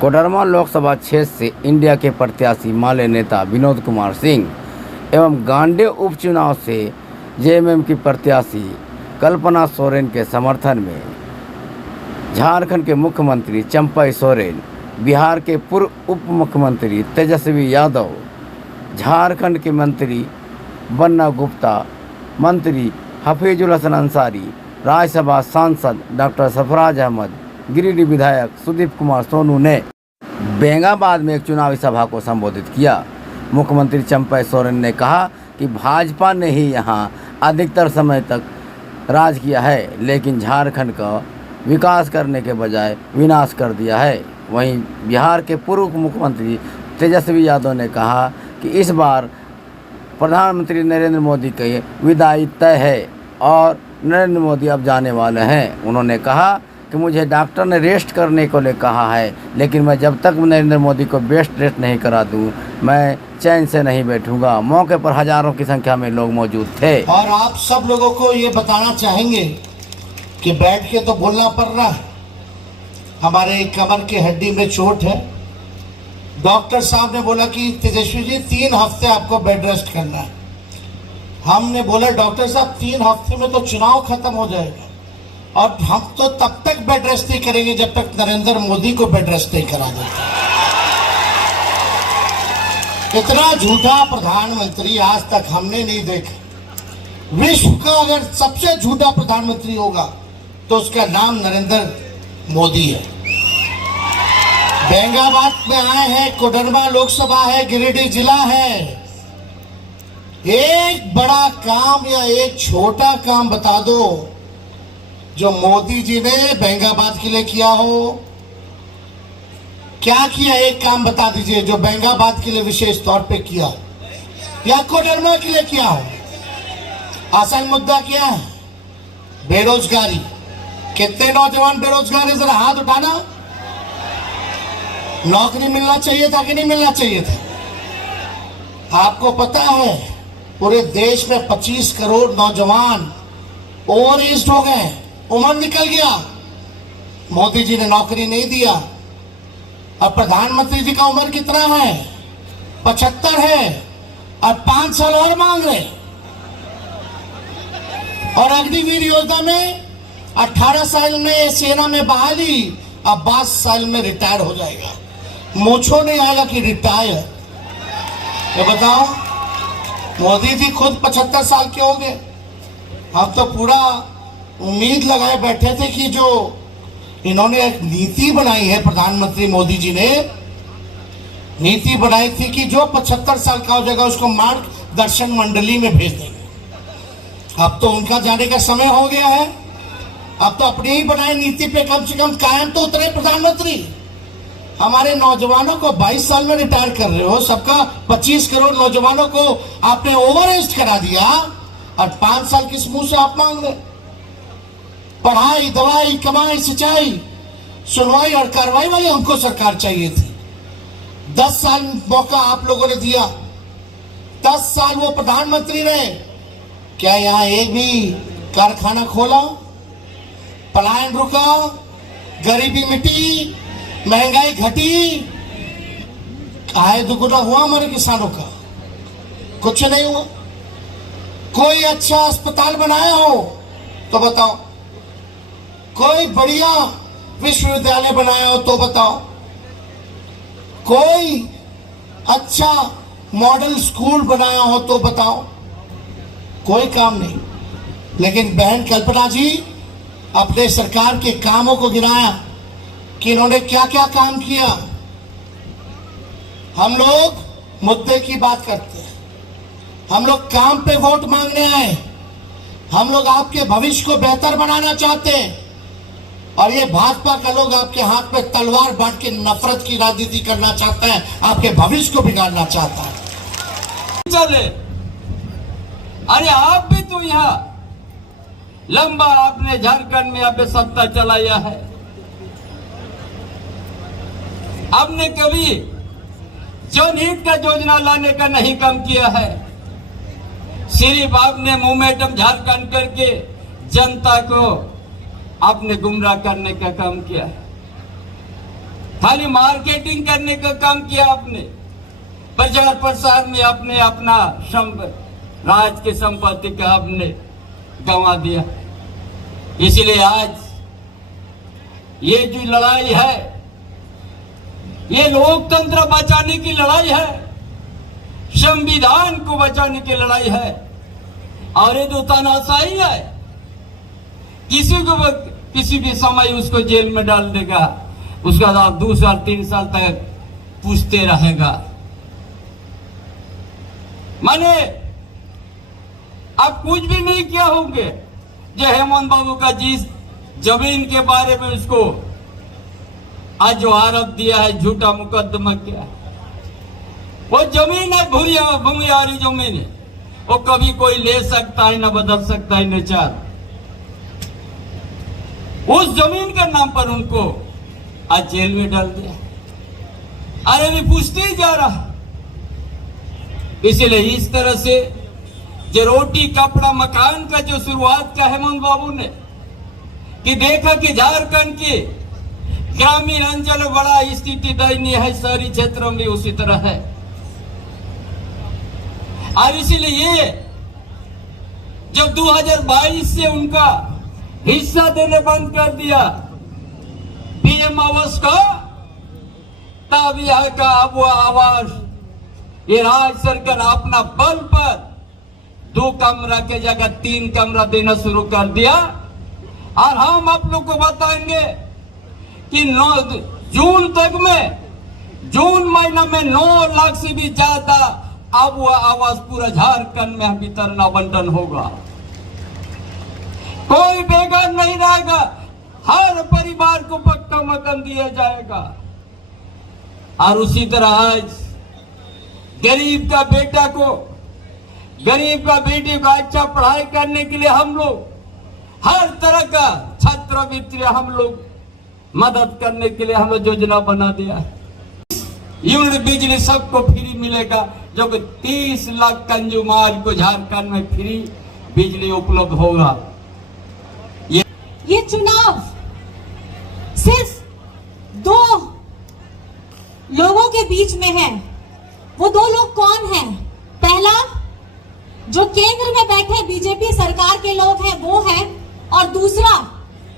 कोडरमा लोकसभा क्षेत्र से इंडिया के प्रत्याशी माले नेता विनोद कुमार सिंह एवं गांडेय उपचुनाव से जेएमएम की प्रत्याशी कल्पना सोरेन के समर्थन में झारखंड के मुख्यमंत्री चंपई सोरेन, बिहार के पूर्व उप मुख्यमंत्री तेजस्वी यादव, झारखंड के मंत्री बन्ना गुप्ता, मंत्री हफीजुल हसन अंसारी, राज्यसभा सांसद डॉक्टर सरफराज अहमद, गिरिडीह विधायक सुदीप कुमार सोनू ने बेंगाबाद में एक चुनावी सभा को संबोधित किया। मुख्यमंत्री चंपई सोरेन ने कहा कि भाजपा ने ही यहां अधिकतर समय तक राज किया है, लेकिन झारखंड का विकास करने के बजाय विनाश कर दिया है। वहीं बिहार के पूर्व मुख्यमंत्री तेजस्वी यादव ने कहा कि इस बार प्रधानमंत्री नरेंद्र मोदी की विदाई तय है और नरेंद्र मोदी अब जाने वाले हैं। उन्होंने कहा कि मुझे डॉक्टर ने रेस्ट करने को लिए कहा है, लेकिन मैं जब तक नरेंद्र मोदी को बेस्ट रेस्ट नहीं करा दूं, मैं चैन से नहीं बैठूंगा। मौके पर हजारों की संख्या में लोग मौजूद थे। और आप सब लोगों को ये बताना चाहेंगे कि बैठ के तो बोलना पड़ रहा है, हमारे कमर की हड्डी में चोट है। डॉक्टर साहब ने बोला कि तेजस्वी जी 3 हफ्ते आपको बेड रेस्ट करना है। हमने बोला डॉक्टर साहब 3 हफ्ते में तो चुनाव खत्म हो जाएगा और हम तो तब तक बेड रेस्ट नहीं करेंगे जब तक नरेंद्र मोदी को बेड रेस्ट नहीं करा देते। इतना झूठा प्रधानमंत्री आज तक हमने नहीं देखा। विश्व का अगर सबसे झूठा प्रधानमंत्री होगा तो उसका नाम नरेंद्र मोदी है। बेंगाबाद में आए हैं, कोडरमा लोकसभा है, गिरिडीह जिला है। एक बड़ा काम या एक छोटा काम बता दो जो मोदी जी ने बेंगाबाद के लिए किया हो। क्या किया, एक काम बता दीजिए जो बेंगाबाद के लिए विशेष तौर पे किया या कोडरमा के लिए किया हो। आसान मुद्दा क्या है? बेरोजगारी। कितने नौजवान बेरोजगार है, जरा हाथ उठाना। नौकरी मिलना चाहिए था कि नहीं मिलना चाहिए था? आपको पता है पूरे देश में 25 करोड़ नौजवान ओवर एज हो गए, उम्र निकल गया। मोदी जी ने नौकरी नहीं दिया। और प्रधानमंत्री जी का उम्र कितना है? 75 है और 5 साल और मांग रहे। और अग्निवीर योजना में 18 साल में सेना में बहाली, अब 22 साल में रिटायर हो जाएगा। मूछो नहीं आएगा कि रिटायर। तो बताओ, मोदी जी खुद 75 साल के हो गए। हम तो पूरा उम्मीद लगाए बैठे थे कि जो इन्होंने एक नीति बनाई है, प्रधानमंत्री मोदी जी ने नीति बनाई थी कि जो 75 साल का हो जाएगा उसको मार्गदर्शन मंडली में भेज देंगे। अब तो उनका जाने का समय हो गया है। अब तो अपनी ही बनाई नीति पे कम से कम कायम तो उतरे प्रधानमंत्री। हमारे नौजवानों को 22 साल में रिटायर कर रहे हो, सबका 25 करोड़ नौजवानों को आपने ओवर एज करा दिया और 5 साल किस मुंह से आप मांग रहे? पढ़ाई, दवाई, कमाई, सिंचाई, सुनवाई और कार्रवाई वाली हमको सरकार चाहिए थी। 10 साल मौका आप लोगों ने दिया। 10 साल वो प्रधानमंत्री रहे, क्या यहाँ एक भी कारखाना खोला? पलायन रुका, गरीबी मिटी, महंगाई घटी, आय दुगुना हुआ हमारे किसानों का? कुछ नहीं हुआ। कोई अच्छा अस्पताल बनाया हो तो बताओ, कोई बढ़िया विश्वविद्यालय बनाया हो तो बताओ, कोई अच्छा मॉडल स्कूल बनाया हो तो बताओ। कोई काम नहीं। लेकिन बहन कल्पना जी अपने सरकार के कामों को गिनाया कि इन्होंने क्या क्या काम किया। हम लोग मुद्दे की बात करते हैं, हम लोग काम पे वोट मांगने आए, हम लोग आपके भविष्य को बेहतर बनाना चाहते हैं। और ये भाजपा का लोग आपके हाथ में तलवार बांट के नफरत की राजनीति करना चाहता है, आपके भविष्य को बिगाड़ना चाहता है। चले, अरे आप भी तो यहाँ लंबा आपने झारखंड में आप सत्ता चलाया है। आपने कभी जो नीट का योजना लाने का नहीं काम किया है, सिर्फ आपने मोमेंटम झारखंड करके जनता को आपने गुमराह करने का काम किया है। खाली मार्केटिंग करने का काम किया आपने, प्रचार प्रसार में आपने अपना राज के संपत्ति का आपने गंवा दिया। इसलिए आज ये जो लड़ाई है, ये लोकतंत्र बचाने की लड़ाई है, संविधान को बचाने की लड़ाई है। और ये जो तानाशाही है, किसी को किसी भी समय उसको जेल में डाल देगा, उसका बाद 2 साल 3 साल तक पूछते रहेगा। माने आप कुछ भी नहीं किया होंगे। जो हेमंत बाबू का जिस जमीन के बारे में उसको आज जो आरोप दिया है, झूठा मुकदमा किया है, वो जमीन है भूमियारी जमीन है, वो कभी कोई ले सकता है, न बदल सकता है, न चाह। उस जमीन के नाम पर उनको आज जेल में डाल दिया। अरे भी पूछते ही जा रहा। इसलिए इस तरह से जो रोटी कपड़ा मकान का जो शुरुआत किया हेमंत बाबू ने, कि देखा कि झारखंड के ग्रामीण अंचल में बड़ा स्थिति दयनीय है, शहरी क्षेत्रों में उसी तरह है। और इसीलिए ये जब 2022 से उनका हिस्सा देने बंद कर दिया पीएम आवास का, तब यह का अब वो आवास ये राज्य सरकार अपना बल पर 2 कमरा के जगह 3 कमरा देना शुरू कर दिया। और हम आप लोग को बताएंगे कि जून तक में, जून महीना में 9 लाख से भी ज्यादा अब वह आवास पूरा झारखंड में वितरण आवंटन होगा। कोई बेघर नहीं रहेगा, हर परिवार को पक्का मकान दिया जाएगा। और उसी तरह आज गरीब का बेटा को, गरीब का बेटी को अच्छा पढ़ाई करने के लिए हम लोग हर तरह का छात्रवृत्ति हम लोग मदद करने के लिए हम लोग योजना बना दिया है। यूनिट बिजली सबको फ्री मिलेगा, जो कि 30 लाख कंज्यूमर को झारखंड में फ्री बिजली उपलब्ध होगा। ये चुनाव सिर्फ 2 लोगों के बीच में है। वो 2 लोग कौन हैं? पहला, जो केंद्र में बैठे बीजेपी सरकार के लोग हैं वो हैं, और दूसरा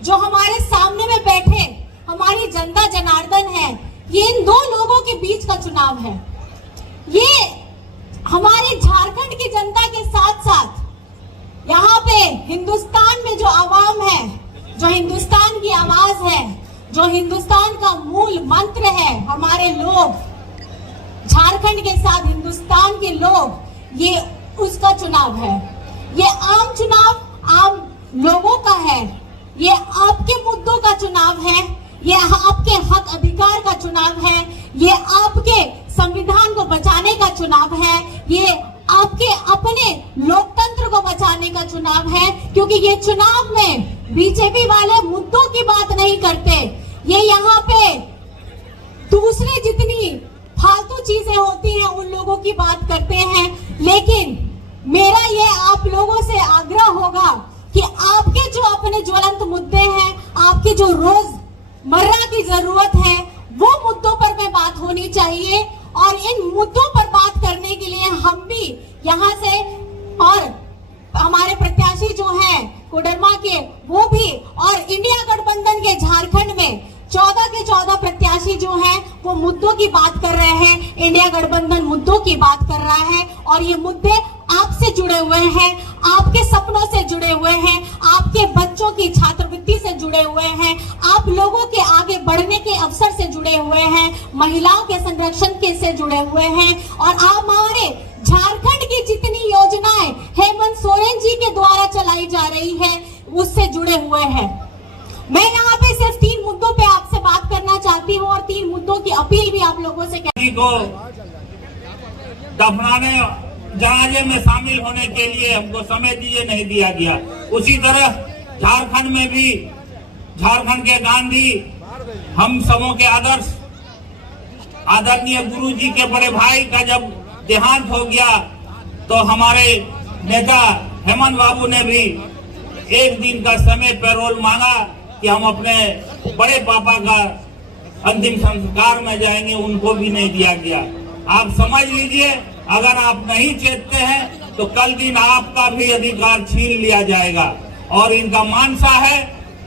जो हमारे सामने में बैठे हमारी जनता जनार्दन है। ये इन 2 लोगों के बीच का चुनाव है। ये हमारे झारखंड की जनता के साथ साथ यहाँ पे हिंदुस्तान में जो आवाम है, जो हिंदुस्तान की आवाज है, जो हिंदुस्तान का मूल मंत्र है, हमारे लोग, झारखंड के साथ हिंदुस्तान के लोग, ये उसका चुनाव है। ये आम चुनाव आम लोगों का है। ये आपके मुद्दों का चुनाव है। ये आपके हक अधिकार का चुनाव है। ये आपके संविधान को बचाने का चुनाव है। ये आपके अपने लोकतंत्र को बचाने का चुनाव है। क्योंकि ये चुनाव में बीजेपी वाले मुद्दों की बात नहीं करते। ये यहाँ पे दूसरे जितनी फालतू चीजें होती हैं उन लोगों की बात करते हैं। लेकिन मेरा ये आप लोगों से आग्रह होगा कि आपके जो अपने ज्वलंत मुद्दे हैं, आपकी जो रोजमर्रा की जरूरत है, वो मुद्दों पर में बात होनी चाहिए। और इन मुद्दों पर बात करने के लिए हम भी यहाँ से, और हमारे प्रत्याशी जो हैं कोडरमा के वो भी, और इंडिया गठबंधन के झारखंड में 14 के 14 प्रत्याशी जो हैं वो मुद्दों की बात कर रहे हैं। इंडिया गठबंधन मुद्दों की बात कर रहा है, और ये मुद्दे आपसे जुड़े हुए हैं, आपके सपनों से जुड़े हुए हैं, आपके बच्चों की छात्रवृत्ति से जुड़े हुए हैं, आप लोगों के आगे बढ़ने के अवसर से जुड़े हुए हैं, महिलाओं के संरक्षण के से जुड़े हुए हैं। और आप हमारे झारखंड की जितनी योजनाएं हेमंत सोरेन जी के द्वारा चलाई जा रही है उससे जुड़े हुए हैं। मैं यहाँ पे सिर्फ 3 मुद्दों पे आपसे बात करना चाहती हूँ, और 3 मुद्दों की अपील भी आप लोगों से को दफनाने जनाजे में शामिल होने के लिए हमको समय नहीं दिया गया। उसी तरह झारखंड में भी झारखंड के गांधी, हम सबों के आदर्श आदरणीय गुरु जी के बड़े भाई का जब देहांत हो गया तो हमारे नेता हेमंत बाबू ने भी 1 दिन का समय पैरोल मांगा कि हम अपने बड़े पापा का अंतिम संस्कार में जाएंगे उनको भी नहीं दिया गया। आप समझ लीजिए, अगर आप नहीं चेतते हैं तो कल दिन आपका भी अधिकार छीन लिया जाएगा। और इनका मानसा है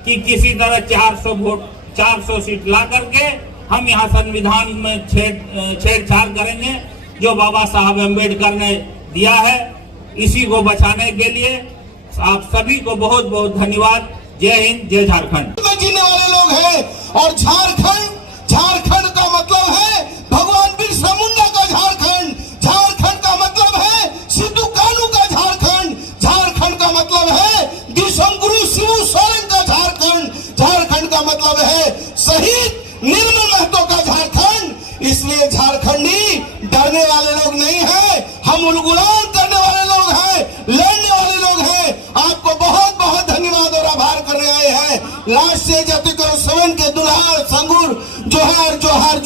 कि किसी तरह 400 सीट ला करके हम यहाँ संविधान में छेड़छाड़ करेंगे। जो बाबा साहब अम्बेडकर ने दिया है, इसी को बचाने के लिए आप सभी को बहुत बहुत धन्यवाद। जय हिंद, जय झारखंड। जीने वाले लोग हैं और झारखंड का मतलब है भगवान बिरसा मुंडा का झारखंड। झारखंड का मतलब है सिद्धू कानू का झारखंड। झारखंड का मतलब है दिसम गुरु शिबू सोरेन का झारखंड। झारखंड का मतलब है शहीद निर्मल महतो का झारखंड। इसलिए झारखंडी डरने वाले लोग नहीं है, हम उलगुलान करने वाले लोग हैं, लड़ने वाले लोग हैं। आपको बहुत बहुत धन्यवाद और आभार करने आए हैं। लास्ट से जाति को 7 के दुल्हार संगुर जोहार जोहार।